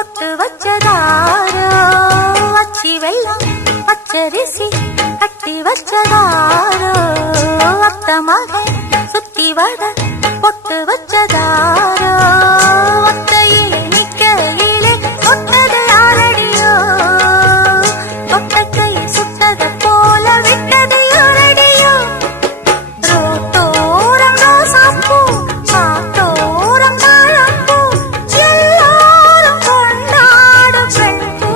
பொட்டு வச்சதாரோ அச்சி வெள்ளம் பச்சரிசி கட்டி வச்சதாரோ அத்த மகன் சுத்தி வர பொட்டு வச்சதாரோ ஒத்தையிலே நிக்கையிலே தொட்டது யாரடியோ தொட்ட கையை சுட்டது போல விட்டது யாரடியோ ரோட்டோரம் ரோசாப்பூ காத்தோரம் தாழம்பூ எல்லாரும் கொண்டாடும் பெண்பூ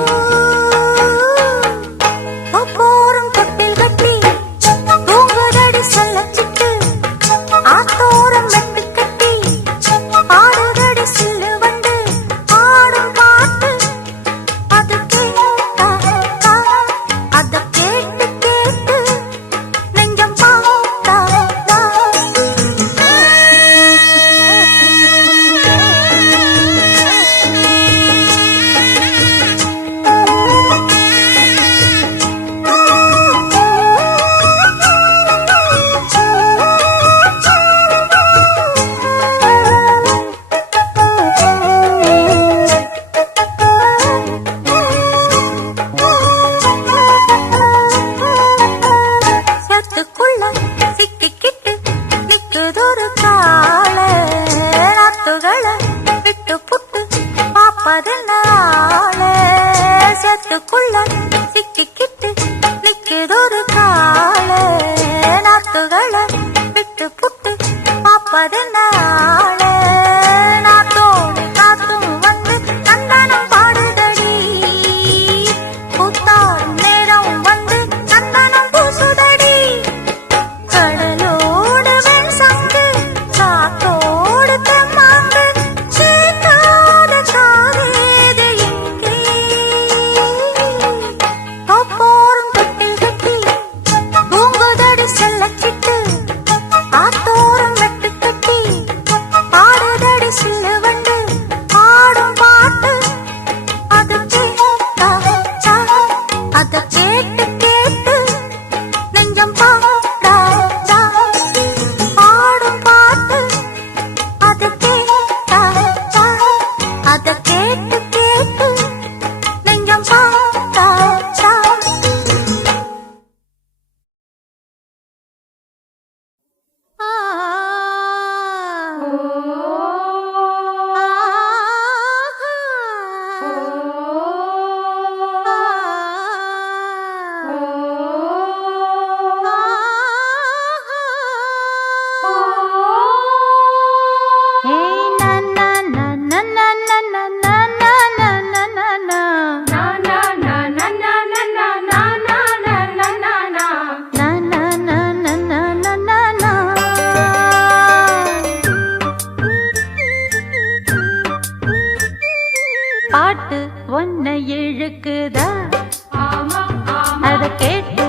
போரும் தொட்டில் கட்டி தூங்குதடி செல்லச்சிட்டு ஆத்தோரம் வெட்டு கட்டி ஆடுதடி சில்லு வந்து ஆடும் பாட்டு அது கேட்டா அத கேட்டு கேட்டு நெஞ்சம் பாட்டா சத்துக்குள்ள சிக்கிக்கிட்டு நிக்குதொரு கால நாத்துகளை விட்டு புட்டு பாப்பதனால சத்துக்குள்ள சிக்கிக்கிட்டு நிக்குதொரு கால நாத்துகளை விட்டு புட்டு பாப்பதனால நாத்தோடு காத்தும் வந்து நந்தனம் பாடுதடி புத்தாரும் நேரம் வந்து நந்தனம் பூசுதடி கடலோடு வெண் சங்கு காத்தோடு தெம்மாங்கு கேட்காத காதேது இங்கே போரும் தொட்டில் கட்டி தூங்குதடி செல்லச்சிட்டு ஆத்தோரம் வெட்டு கட்டி பாடுதடி சில்லு வந்து ஆடும் பாட்டு அது கேட்டா அத கேட்டு கேட்டு நெஞ்சம் பாட்டா ஆடும் பாட்டு அது கேட்டா அத கேட்டு கேட்டு நெஞ்சம் பாட்டா பாட்டு ஒன்ன இழுக்குதா அத கேட்டு